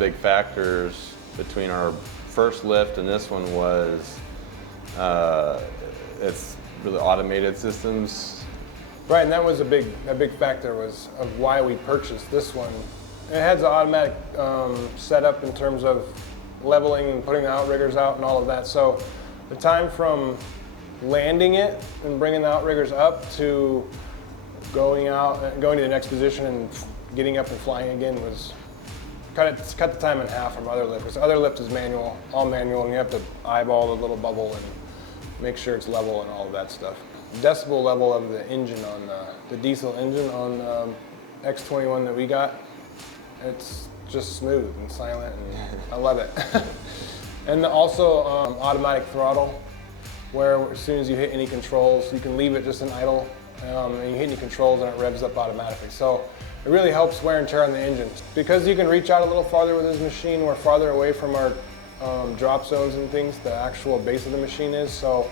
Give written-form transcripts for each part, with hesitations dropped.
big factors between our first lift and this one was it's really automated systems. Right, and that was a big factor was of why we purchased this one. It has an automatic setup in terms of leveling and putting the outriggers out and all of that. So the time from landing it and bringing the outriggers up to going out, going to the next position and getting up and flying again was cut the time in half from other lift. Because other lift is manual, all manual, and you have to eyeball the little bubble and make sure it's level and all of that stuff. Decibel level of the engine on the diesel engine on X21 that we got, it's just smooth and silent, and I love it. And also automatic throttle, where as soon as you hit any controls, you can leave it just in idle, and you hit any controls and it revs up automatically. So it really helps wear and tear on the engine. Because you can reach out a little farther with this machine, we're farther away from our drop zones and things, the actual base of the machine is. So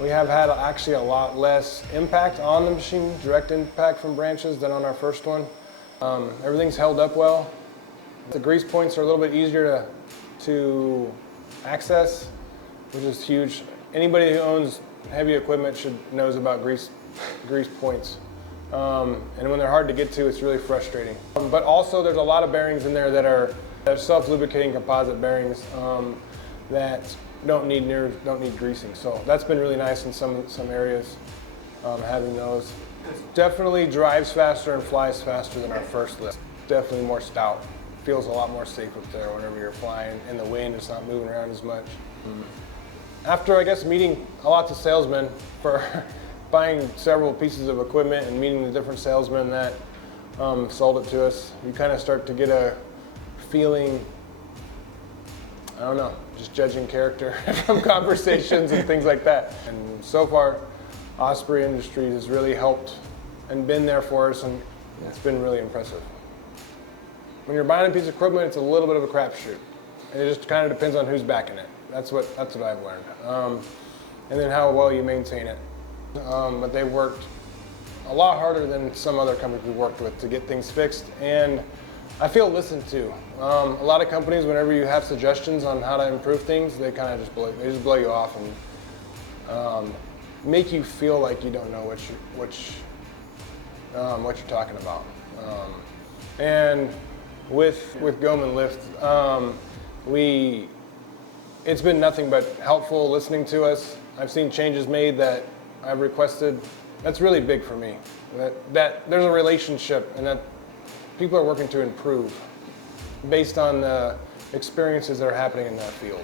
we have had actually a lot less impact on the machine, direct impact from branches, than on our first one. Everything's held up well. The grease points are a little bit easier to access, which is huge. Anybody who owns heavy equipment knows about grease points. And when they're hard to get to, it's really frustrating. But also there's a lot of bearings in there that are self-lubricating composite bearings that don't need greasing. So that's been really nice in some areas, having those. Definitely drives faster and flies faster than our first lift. Definitely more stout. Feels a lot more safe up there whenever you're flying in the wind. It's not moving around as much. After, I guess, meeting lots of salesmen for buying several pieces of equipment and meeting the different salesmen that sold it to us, you kind of start to get a feeling, I don't know, just judging character from conversations and things like that. And so far, Osprey Industries has really helped and been there for us, and it's been really impressive. When you're buying a piece of equipment, it's a little bit of a crapshoot. It just kind of depends on who's backing it. That's what I've learned. And then how well you maintain it. But they worked a lot harder than some other companies we worked with to get things fixed, and I feel listened to. A lot of companies, whenever you have suggestions on how to improve things, they kind of just blow you off and make you feel like you don't know what you're talking about. And with Goman Lift, it's been nothing but helpful listening to us. I've seen changes made that I've requested. That's really big for me. That there's a relationship and that people are working to improve based on the experiences that are happening in that field.